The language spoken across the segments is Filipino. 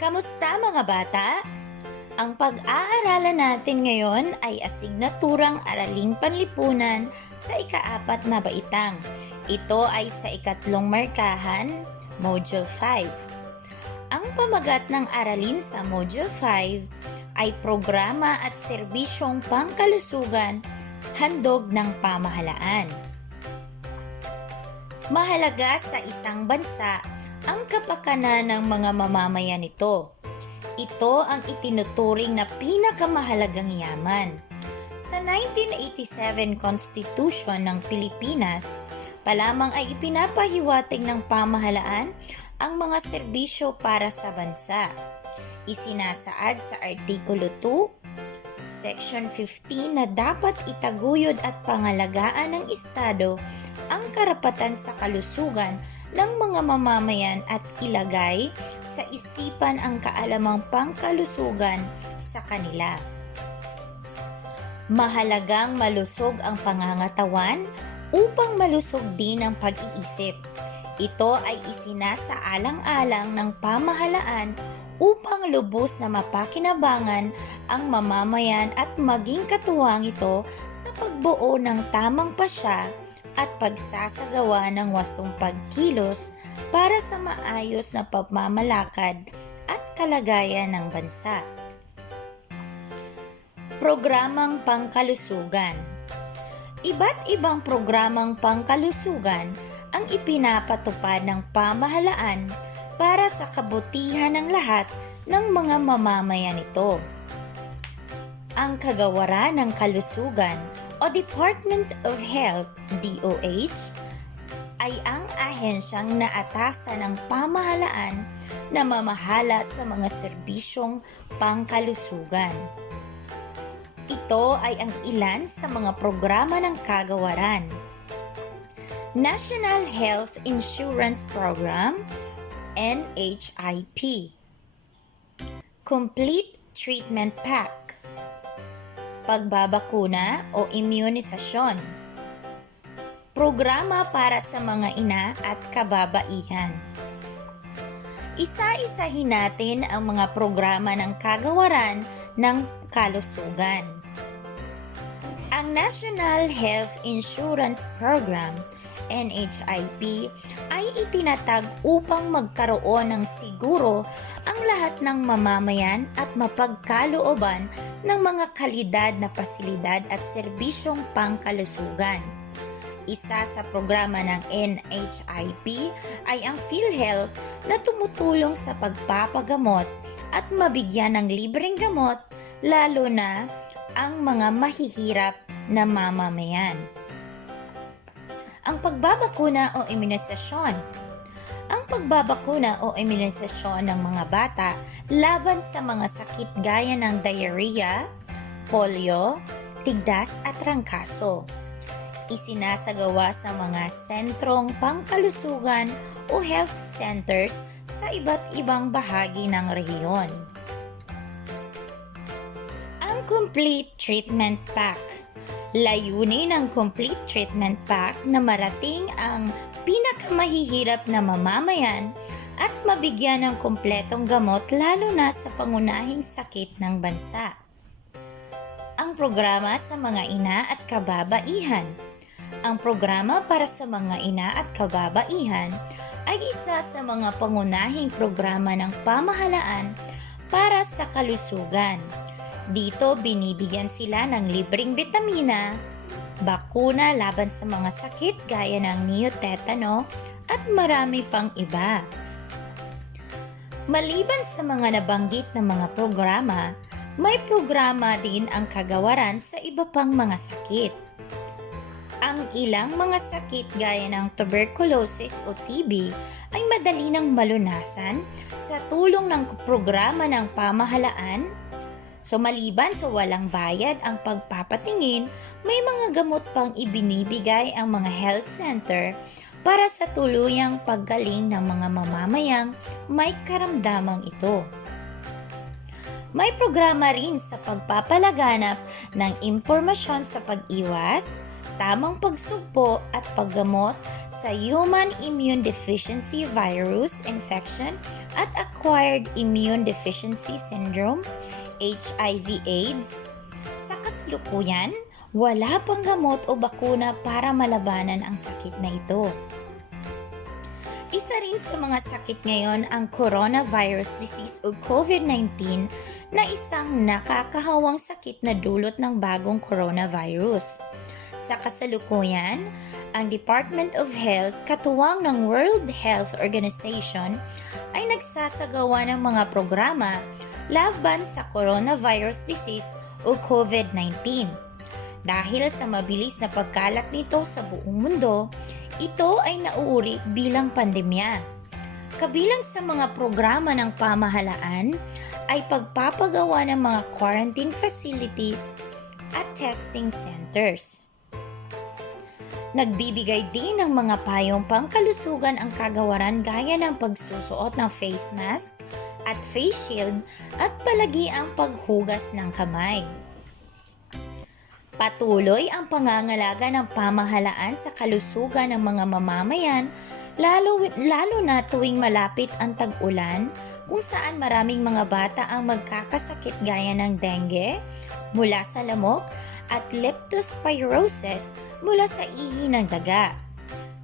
Kamusta mga bata? Ang pag-aaralan natin ngayon ay asignaturang araling panlipunan sa ikaapat na baitang. Ito ay sa ikatlong markahan, Module 5. Ang pamagat ng aralin sa Module 5 ay programa at serbisyong pangkalusugan, handog ng pamahalaan. Mahalaga sa isang bansa ang kapakanan ng mga mamamayan nito. Ito ang itinuturing na pinakamahalagang yaman. Sa 1987 Constitution ng Pilipinas, pa lamang ay ipinapahiwatig ng pamahalaan ang mga serbisyo para sa bansa. Isinasaad sa Artikulo 2, Section 15 na dapat itaguyod at pangalagaan ng Estado ang karapatan sa kalusugan ng mga mamamayan at ilagay sa isipan ang kaalamang pangkalusugan sa kanila. Mahalagang malusog ang pangangatawan upang malusog din ang pag-iisip. Ito ay isinasaalang-alang ng pamahalaan upang lubos na mapakinabangan ang mamamayan at maging katuwang ito sa pagbuo ng tamang pasya at pagsasagawa ng wastong pagkilos para sa maayos na pamamalakad at kalagayan ng bansa. Programang Pangkalusugan Iba't ibang programang pangkalusugan ang ipinapatupad ng pamahalaan para sa kabutihan ng lahat ng mga mamamayan nito. Ang kagawaran ng kalusugan o Department of Health, DOH, ay ang ahensyang naatasan ng pamahalaan na mamahala sa mga serbisyong pangkalusugan. Ito ay ang ilan sa mga programa ng kagawaran. National Health Insurance Program, NHIP. Complete Treatment Pack pagbabakuna o immunisasyon. Programa para sa mga ina at kababaihan. Isa-isahin natin ang mga programa ng kagawaran ng kalusugan. Ang National Health Insurance Program NHIP ay itinatag upang magkaroon ng siguro ang lahat ng mamamayan at mapagkalooban ng mga kalidad na pasilidad at serbisyong pangkalusugan. Isa sa programa ng NHIP ay ang PhilHealth na tumutulong sa pagpapagamot at mabigyan ng libreng gamot lalo na ang mga mahihirap na mamamayan ang pagbabakuna o imunisasyon. Ang pagbabakuna o imunisasyon ng mga bata laban sa mga sakit gaya ng diarrhea, polio, tigdas at trangkaso. Isinasagawa sa mga sentrong pangkalusugan o health centers sa iba't ibang bahagi ng rehiyon. Ang Complete Treatment Pack Layunin ng Complete Treatment Pack na marating ang pinakamahihirap na mamamayan at mabigyan ng kumpletong gamot lalo na sa pangunahing sakit ng bansa. Ang programa sa mga ina at kababaihan. Ang programa para sa mga ina at kababaihan ay isa sa mga pangunahing programa ng pamahalaan para sa kalusugan dito binibigyan sila ng libreng bitamina, bakuna laban sa mga sakit gaya ng neotetano at marami pang iba. Maliban sa mga nabanggit na mga programa, may programa din ang kagawaran sa iba pang mga sakit. Ang ilang mga sakit gaya ng tuberculosis o TB ay madali nang malunasan sa tulong ng programa ng pamahalaan So maliban sa walang bayad ang pagpapatingin, may mga gamot pang ibinibigay ang mga health center para sa tuluyang paggaling ng mga mamamayang may karamdamang ito. May programa rin sa pagpapalaganap ng impormasyon sa pag-iwas, tamang pagsugpo at paggamot sa Human Immune Deficiency Virus Infection at Acquired Immune Deficiency Syndrome, HIV-AIDS. Sa kasalukuyan, wala pang gamot o bakuna para malabanan ang sakit na ito. Isa rin sa mga sakit ngayon ang coronavirus disease o COVID-19 na isang nakakahawang sakit na dulot ng bagong coronavirus. Sa kasalukuyan, ang Department of Health katuwang ng World Health Organization ay nagsasagawa ng mga programa laban sa coronavirus disease o COVID-19. Dahil sa mabilis na pagkalat nito sa buong mundo, ito ay nauuri bilang pandemya. Kabilang sa mga programa ng pamahalaan ay pagpapagawa ng mga quarantine facilities at testing centers. Nagbibigay din ng mga payong pangkalusugan ang kagawaran gaya ng pagsusuot ng face mask at face shield at palagi ang paghugas ng kamay. Patuloy ang pangangalaga ng pamahalaan sa kalusugan ng mga mamamayan lalo, lalo na tuwing malapit ang tag-ulan kung saan maraming mga bata ang magkakasakit gaya ng dengue mula sa lamok at leptospirosis mula sa ihi ng daga.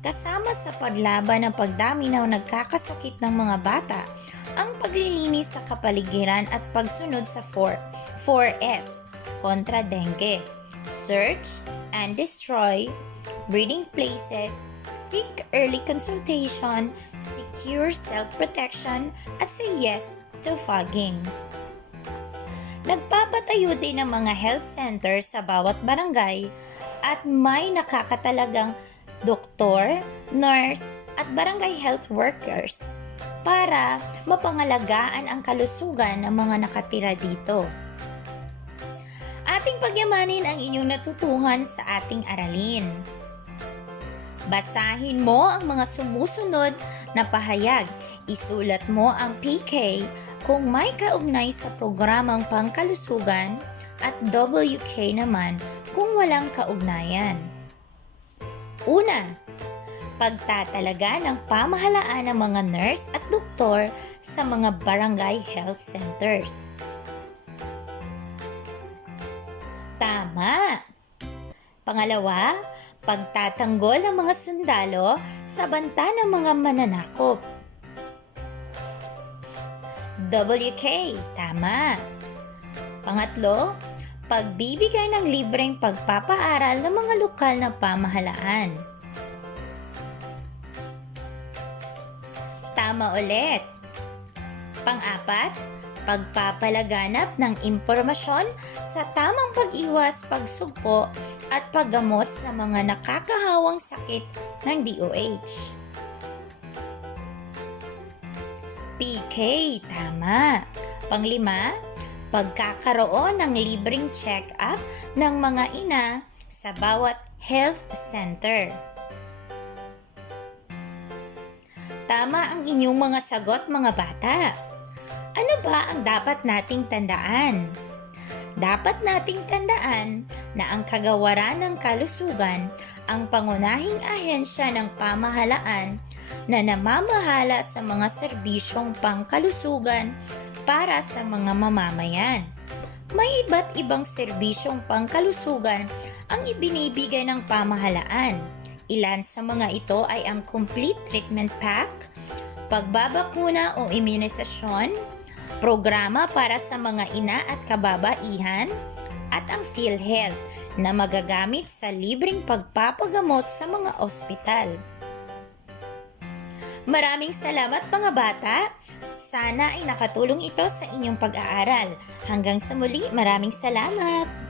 Kasama sa paglaban ng pagdami ng nagkakasakit ng mga bata, ang paglilinis sa kapaligiran at pagsunod sa 4, 4S kontra dengue search and destroy, breeding places, seek early consultation, secure self-protection, at say yes to fogging. Nagpapatayo din ng mga health center sa bawat barangay at may nakakatalagang doktor, nurse, at barangay health workers para mapangalagaan ang kalusugan ng mga nakatira dito ating pagyamanin ang inyong natutuhan sa ating aralin. Basahin mo ang mga sumusunod na pahayag. Isulat mo ang PK kung may kaugnay sa programang pangkalusugan at WK naman kung walang kaugnayan. Una, pagtatalaga ng pamahalaan ng mga nurse at doktor sa mga barangay health centers. Tama! Pangalawa, pagtatanggol ng mga sundalo sa banta ng mga mananakop. WK, tama. Pangatlo, pagbibigay ng libreng pagpapaaral ng mga lokal na pamahalaan. Tama ulit. Pang-apat, pagpapalaganap ng impormasyon sa tamang pag-iwas, pagsugpo at paggamot sa mga nakakahawang sakit ng DOH. PK, tama. Panglima, pagkakaroon ng libreng check-up ng mga ina sa bawat health center. Tama ang inyong mga sagot mga bata. Ano ba ang dapat nating tandaan? Dapat nating tandaan na ang kagawaran ng kalusugan ang pangunahing ahensya ng pamahalaan na namamahala sa mga serbisyong pangkalusugan para sa mga mamamayan. May iba't ibang serbisyong pangkalusugan ang ibinibigay ng pamahalaan. Ilan sa mga ito ay ang Complete Treatment Pack, pagbabakuna o immunisasyon, programa para sa mga ina at kababaihan, at ang PhilHealth na magagamit sa libreng pagpapagamot sa mga ospital. Maraming salamat mga bata! Sana ay nakatulong ito sa inyong pag-aaral. Hanggang sa muli, maraming salamat!